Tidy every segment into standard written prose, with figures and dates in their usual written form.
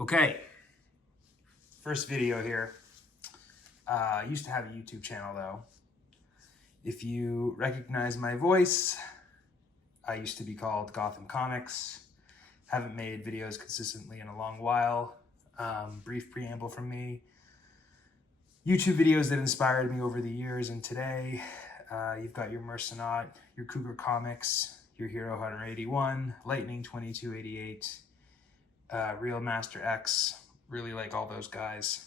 Okay, first video here. I used to have a YouTube channel though. If you recognize my voice, I used to be called Gotham Comics. Haven't made videos consistently in a long while. Brief preamble from me. YouTube videos that inspired me over the years and today. You've got your Mercenaut, your Cougar Comics, your Hero Hunter 81, Lightning 2288, Real Master X. Really like all those guys.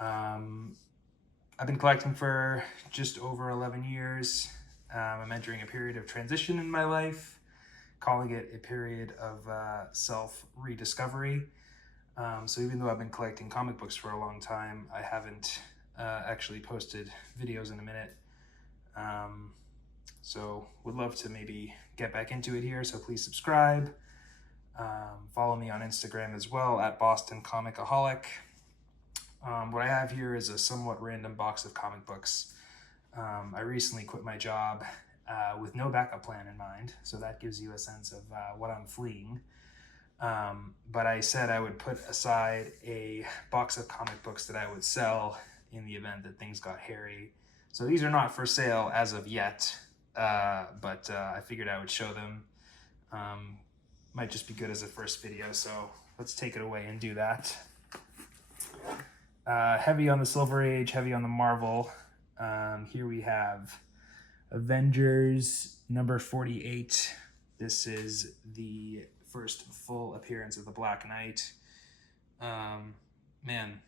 I've been collecting for just over 11 years. I'm entering a period of transition in my life, calling it a period of self-rediscovery. So even though I've been collecting comic books for a long time, I haven't actually posted videos in a minute. So would love to maybe get back into it here, so please subscribe. Follow me on Instagram as well, at Boston Comicaholic. What I have here is a somewhat random box of comic books. I recently quit my job with no backup plan in mind, so that gives you a sense of what I'm fleeing. But I said I would put aside a box of comic books that I would sell in the event that things got hairy. So these are not for sale as of yet, but I figured I would show them. Might just be good as a first video, so let's take it away and do that. Heavy on the Silver Age, heavy on the Marvel. Here we have Avengers number 48. This is the first full appearance of the Black Knight. Man,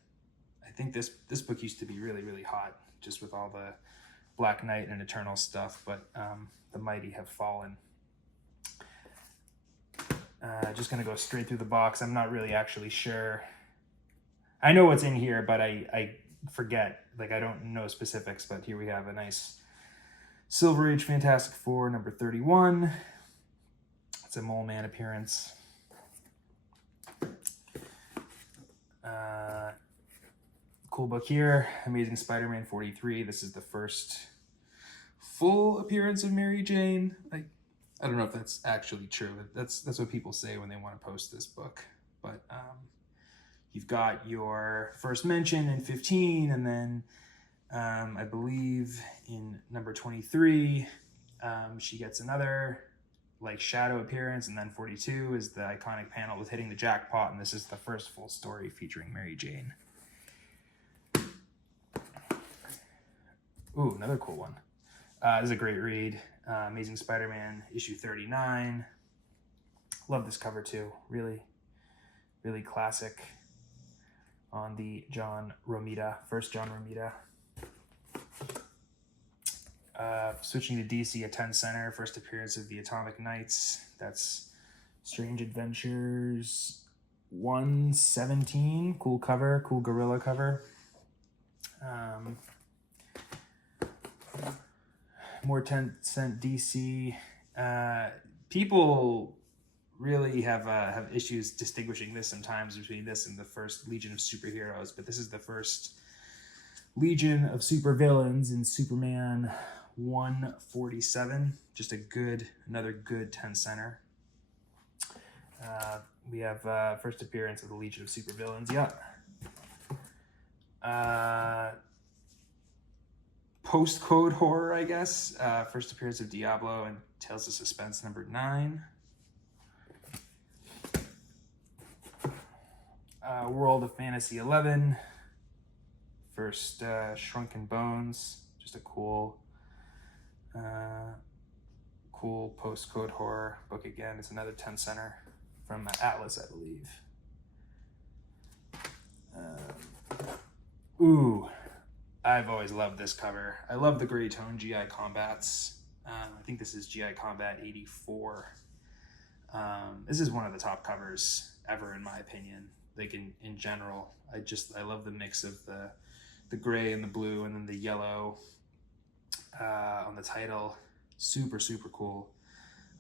I think this book used to be really hot, just with all the Black Knight and Eternal stuff, but the mighty have fallen. Just gonna go straight through the box. I'm not really actually sure. I know what's in here, but I forget. Like, I don't know specifics, but here we have a nice Silver Age Fantastic Four number 31. It's a Mole Man appearance. Cool book here, Amazing Spider-Man 43. This is the first full appearance of Mary Jane. I don't know if that's actually true. That's what people say when they want to post this book. But you've got your first mention in 15, and then I believe in number 23, she gets another like shadow appearance, and then 42 is the iconic panel with hitting the jackpot, and this is the first full story featuring Mary Jane. Ooh, another cool one. This is a great read. Amazing Spider-Man issue 39. Love this cover too. Really classic on the John Romita, first John Romita. Switching to DC, a 10 center, first appearance of the Atomic Knights. That's Strange Adventures 117. Cool cover, cool gorilla cover. More 10 cent DC. People really have issues distinguishing this sometimes between this and the first Legion of Superheroes, but this is the first Legion of Supervillains in Superman 147. Just another good 10 center. We have first appearance of the Legion of Supervillains. Yeah. Post-code horror, I guess. First appearance of Diablo and Tales of Suspense number 9. World of Fantasy 11. First Shrunken Bones. Just a cool post-code horror book again. It's another 10 center from Atlas, I believe. Ooh. I've always loved this cover. I love the gray tone GI Combats. I think this is GI Combat 84. This is one of the top covers ever, in my opinion. Like in general, I love the mix of the gray and the blue, and then the yellow on the title. Super cool.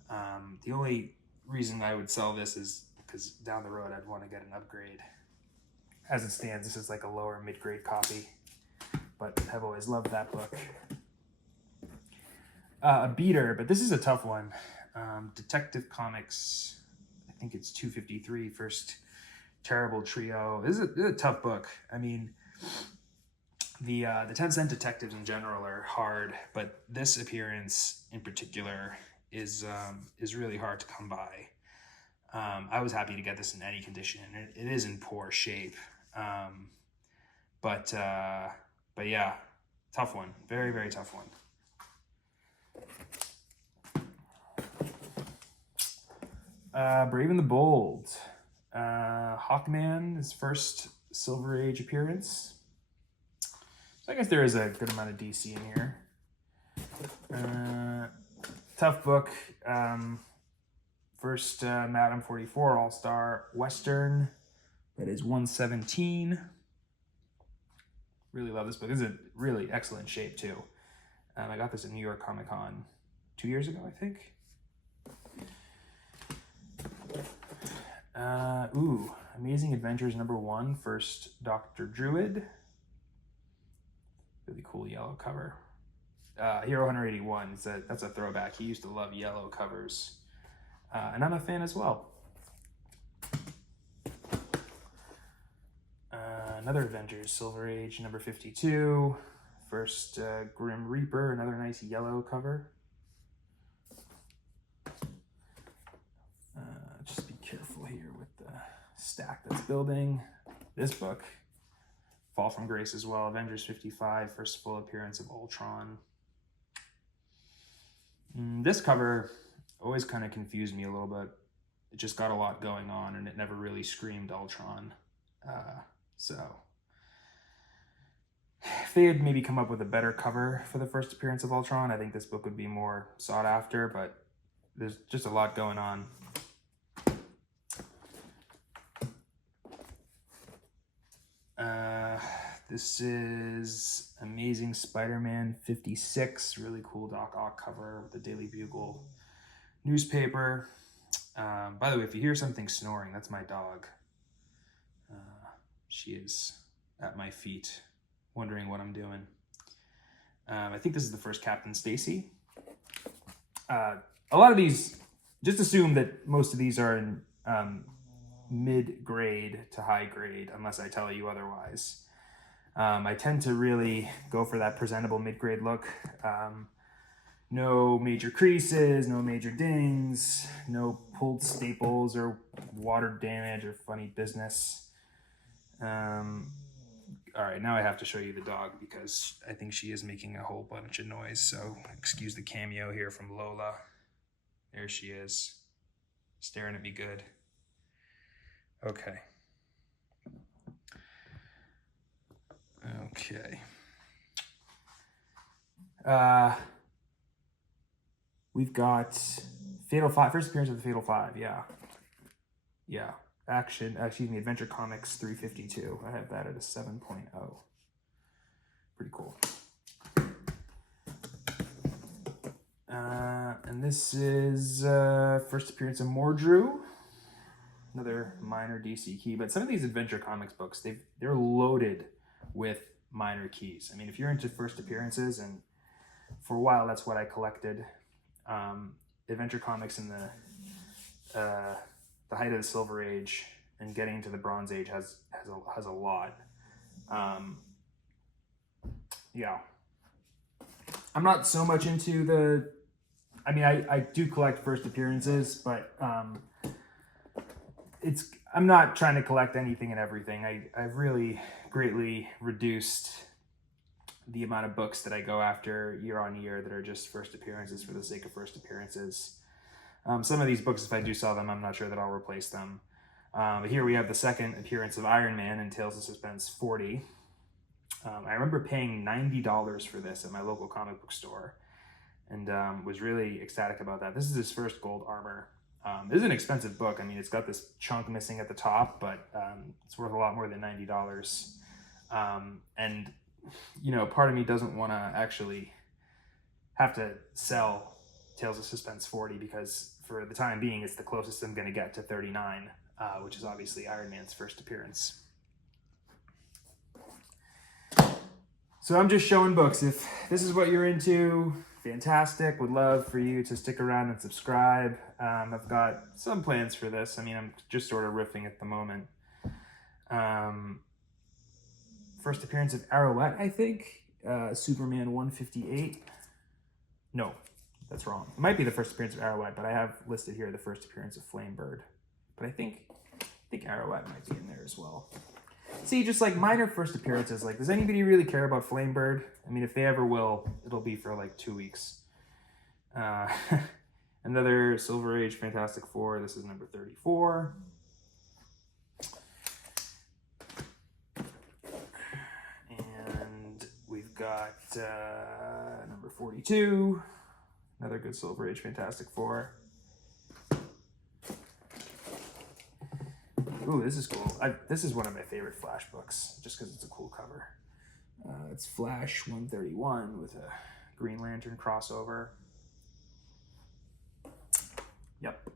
The only reason I would sell this is because down the road I'd want to get an upgrade. As it stands, this is like a lower mid-grade copy, but I've always loved that book. A beater, but this is a tough one. Detective Comics, I think it's 253, first Terrible Trio. This is a tough book. I mean, the 10 Cent Detectives in general are hard, but this appearance in particular is really hard to come by. I was happy to get this in any condition. It is in poor shape, but yeah, tough one. Very, very tough one. Brave and the Bold. Hawkman, his first Silver Age appearance. So I guess there is a good amount of DC in here. Tough book. First Madam 44 All-Star Western. That is 117. Really love this book. This is in really excellent shape too. I got this at New York Comic Con 2 years ago, I think. Amazing Adventures #1, first Dr. Druid. Really cool yellow cover. Hero Hunter 81, that's a throwback. He used to love yellow covers. And I'm a fan as well. Another Avengers, Silver Age #52. First Grim Reaper, another nice yellow cover. Just be careful here with the stack that's building. This book, Fall from Grace as well. Avengers 55, first full appearance of Ultron. This cover always kind of confused me a little bit. It just got a lot going on and it never really screamed Ultron. So if they had maybe come up with a better cover for the first appearance of Ultron, I think this book would be more sought after, but there's just a lot going on. This is Amazing Spider-Man 56, really cool Doc Ock cover with the Daily Bugle newspaper. By the way, if you hear something snoring, that's my dog. She is at my feet, wondering what I'm doing. I think this is the first Captain Stacy. A lot of these, just assume that most of these are in mid-grade to high grade, unless I tell you otherwise. I tend to really go for that presentable mid-grade look. No major creases, no major dings, no pulled staples or water damage or funny business. All right, now I have to show you the dog because I think she is making a whole bunch of noise. So excuse the cameo here from Lola. There she is, staring at me good. Okay. We've got Fatal Five, first appearance of the Fatal Five, yeah. Adventure Comics 352. I have that at a 7.0. Pretty cool. And this is first appearance of Mordru. Another minor DC key, but some of these Adventure Comics books, they're loaded with minor keys. I mean, if you're into first appearances, and for a while that's what I collected, Adventure Comics in the height of the Silver Age and getting into the Bronze Age has a lot. Yeah, I'm not so much into the. I mean, I do collect first appearances, but I'm not trying to collect anything and everything. I've really greatly reduced the amount of books that I go after year on year that are just first appearances for the sake of first appearances. Some of these books, if I do sell them, I'm not sure that I'll replace them. But here we have the second appearance of Iron Man in Tales of Suspense 40. I remember paying $90 for this at my local comic book store, and was really ecstatic about that. This is his first gold armor. This is an expensive book. I mean, it's got this chunk missing at the top, but it's worth a lot more than $90. And, you know, part of me doesn't want to actually have to sell Tales of Suspense 40 because for the time being, it's the closest I'm going to get to 39, which is obviously Iron Man's first appearance. So I'm just showing books. If this is what you're into, fantastic. Would love for you to stick around and subscribe. I've got some plans for this. I mean, I'm just sort of riffing at the moment. First appearance of Arrowette, I think. Superman 158. No, that's wrong. It might be the first appearance of Arrowette, but I have listed here the first appearance of Flamebird. But I think Arrowette might be in there as well. See, just like minor first appearances, like, does anybody really care about Flamebird? I mean, if they ever will, it'll be for like 2 weeks. Another Silver Age Fantastic Four. This is number 34. And we've got number 42. Another good Silver Age Fantastic Four. Ooh, this is cool. This is one of my favorite Flash books, just because it's a cool cover. It's Flash 131 with a Green Lantern crossover. Yep.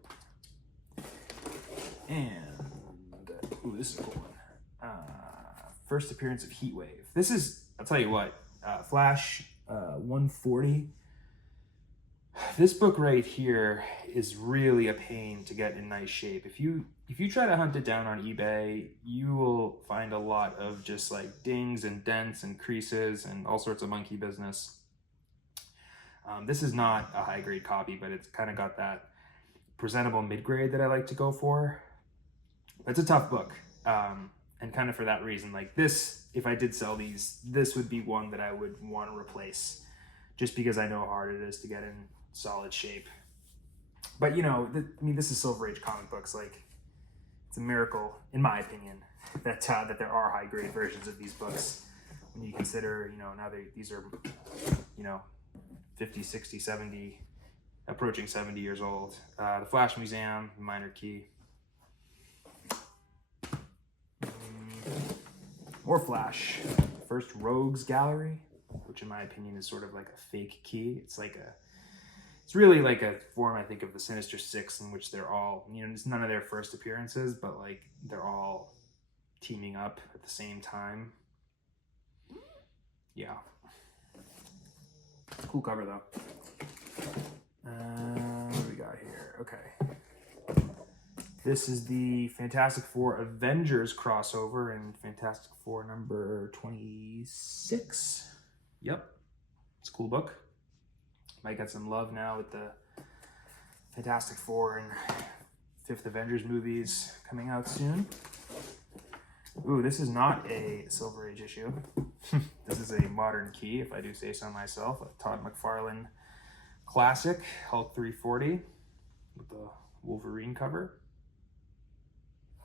And, ooh, this is a cool one. First appearance of Heatwave. This is, I'll tell you what, Flash 140. This book right here is really a pain to get in nice shape. If you try to hunt it down on eBay, you will find a lot of just like dings and dents and creases and all sorts of monkey business. This is not a high grade copy, but it's kind of got that presentable mid-grade that I like to go for. It's a tough book, and kind of for that reason, like this, if I did sell these, this would be one that I would want to replace, just because I know how hard it is to get in solid shape. But you know, I mean, this is Silver Age comic books. Like, it's a miracle, in my opinion, that there are high grade versions of these books. When you consider, you know, now these are, you know, 50, 60, 70, approaching 70 years old. The Flash Museum, Minor Key. More Flash. First Rogues Gallery, which in my opinion is sort of like a fake key. It's really like a form, I think, of the Sinister Six, in which they're all, you know, it's none of their first appearances, but like they're all teaming up at the same time. Yeah. Cool cover though. What do we got here? Okay. This is the Fantastic Four Avengers crossover in Fantastic Four number 26. Yep. It's a cool book. Might get some love now with the Fantastic Four and Fifth Avengers movies coming out soon. Ooh, this is not a Silver Age issue. This is a modern key, if I do say so myself. A Todd McFarlane classic, Hulk 340, with the Wolverine cover.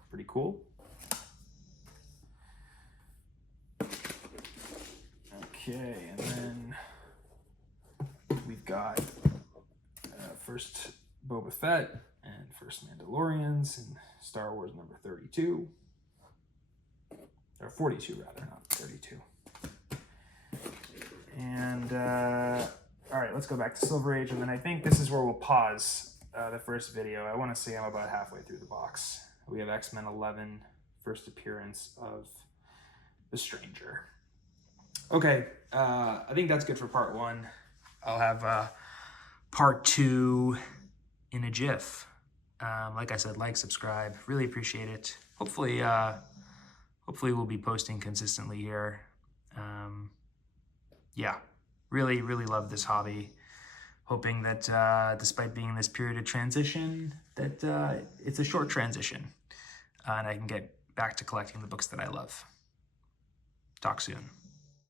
Pretty cool. Okay, and then we've got first Boba Fett and first Mandalorians and Star Wars number 32. Or 42 rather, not 32. And all right, let's go back to Silver Age, and then I think this is where we'll pause the first video. I want to say I'm about halfway through the box. We have X-Men 11, first appearance of the Stranger. Okay, I think that's good for part one. I'll have part two in a jiff. Like I said, like, subscribe, really appreciate it. Hopefully we'll be posting consistently here. Yeah, really love this hobby. Hoping that despite being in this period of transition, that it's a short transition and I can get back to collecting the books that I love. Talk soon.